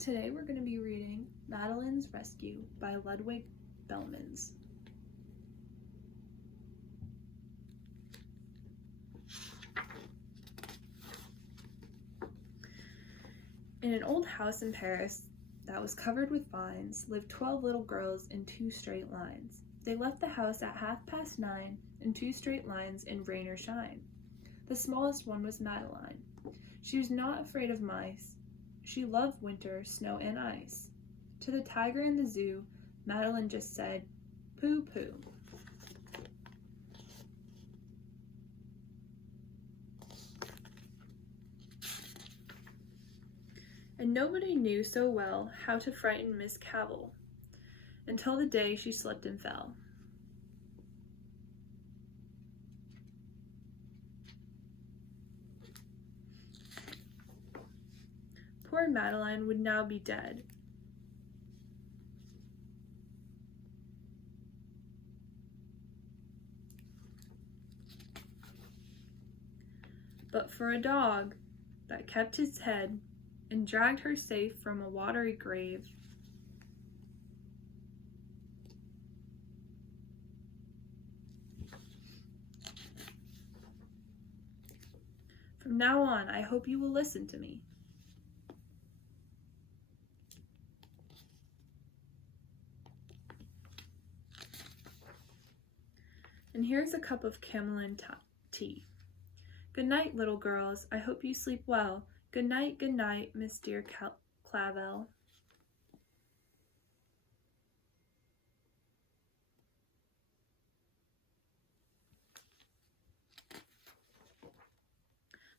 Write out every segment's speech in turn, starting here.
Today we're going to be reading Madeline's Rescue by Ludwig Bemelmans. In an old house in Paris that was covered with vines lived 12 little girls in 2 straight lines. They left the house at 9:30 in 2 straight lines in rain or shine. The smallest one was Madeline. She was not afraid of mice. She loved winter, snow, and ice. To the tiger in the zoo, Madeline just said, "Pooh, pooh." And nobody knew so well how to frighten Miss Cavell, until the day she slipped and fell. Poor Madeline would now be dead. But for a dog that kept his head and dragged her safe from a watery grave, from now on, I hope you will listen to me. And here's a cup of chamomile tea. Good night, little girls. I hope you sleep well. Good night, Miss dear Clavell.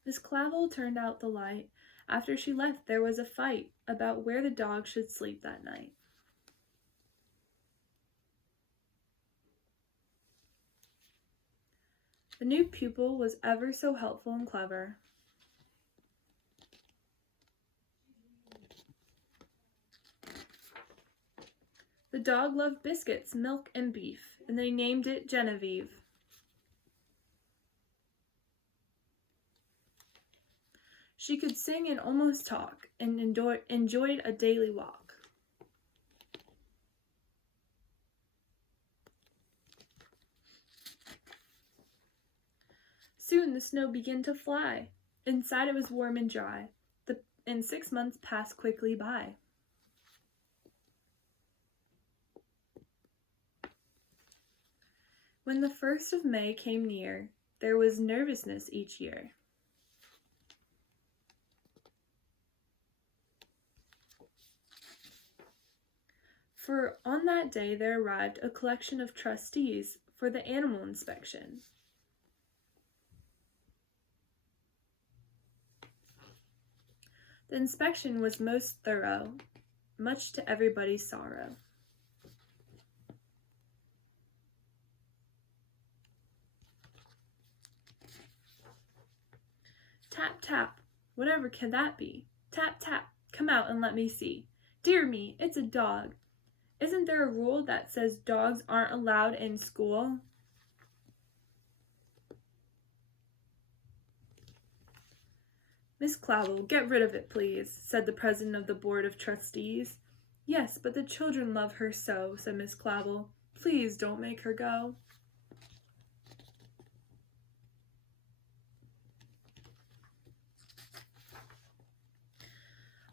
Miss Clavell turned out the light. After she left, there was a fight about where the dog should sleep that night. The new pupil was ever so helpful and clever. The dog loved biscuits, milk, and beef, and they named it Genevieve. She could sing and almost talk, and enjoyed a daily walk. Soon the snow began to fly. Inside it was warm and dry, and 6 months passed quickly by. When the 1st of May came near, there was nervousness each year. For on that day there arrived a collection of trustees for the animal inspection. The inspection was most thorough, much to everybody's sorrow. Tap, tap, whatever can that be? Tap, tap, come out and let me see. Dear me, it's a dog. Isn't there a rule that says dogs aren't allowed in school? Miss Clavell, get rid of it, please, said the president of the board of trustees. Yes, but the children love her so, said Miss Clavell. Please don't make her go.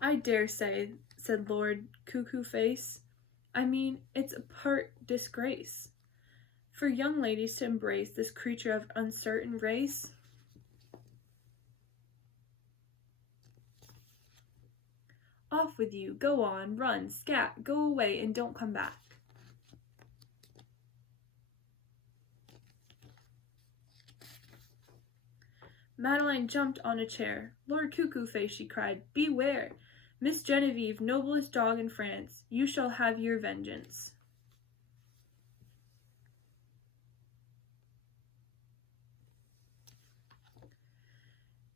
I dare say, said Lord Cuckoo-Face. I mean, it's a part disgrace for young ladies to embrace this creature of uncertain race. Off with you, go on, run, scat, go away, and don't come back. Madeline jumped on a chair. Lord Cuckoo-Face, she cried, beware! Miss Genevieve, noblest dog in France, you shall have your vengeance.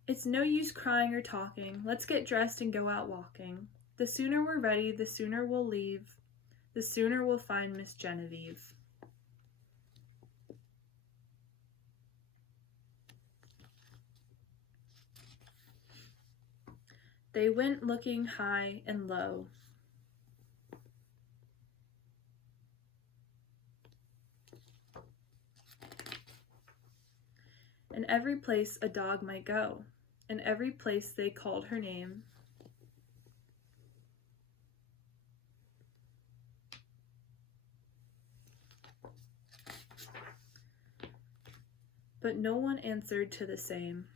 It's no use crying or talking. Let's get dressed and go out walking. The sooner we're ready, the sooner we'll leave. The sooner we'll find Miss Genevieve. They went looking high and low. In every place a dog might go, in every place they called her name. But no one answered to the same.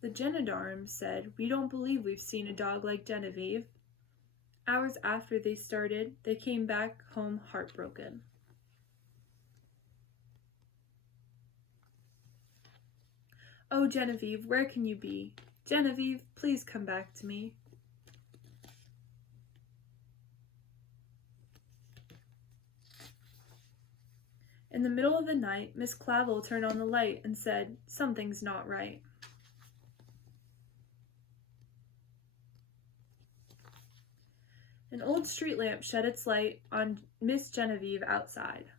The gendarmes said, "We don't believe we've seen a dog like Genevieve." Hours after they started, they came back home heartbroken. "Oh, Genevieve, where can you be? Genevieve, please come back to me." In the middle of the night, Miss Clavel turned on the light and said, "Something's not right." An old street lamp shed its light on Miss Genevieve outside.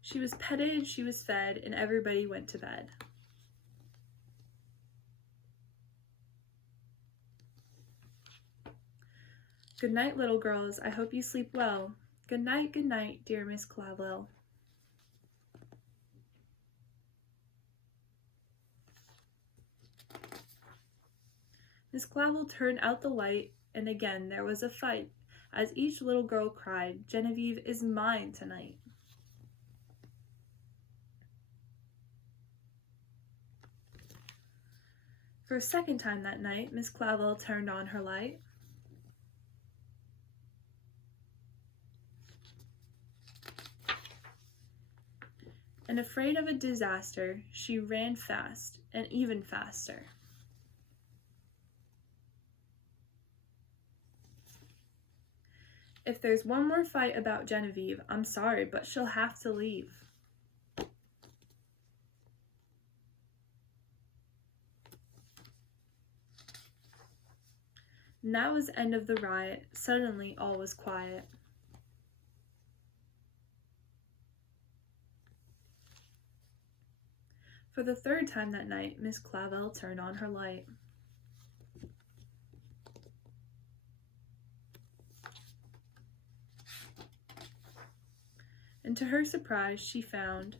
She was petted, she was fed, and everybody went to bed. Good night, little girls. I hope you sleep well. Good night, dear Miss Clavel. Miss Clavel turned out the light, and again there was a fight, as each little girl cried, "Genevieve is mine tonight." For a second time that night, Miss Clavel turned on her light. And afraid of a disaster, she ran fast, and even faster. "If there's one more fight about Genevieve, I'm sorry, but she'll have to leave." And that was the end of the riot. Suddenly all was quiet. For the third time that night, Miss Clavel turned on her light. And to her surprise, she found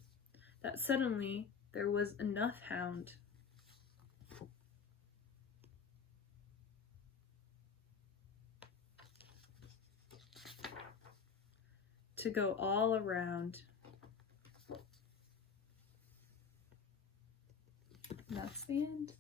that suddenly there was enough hound to go all around. And that's the end.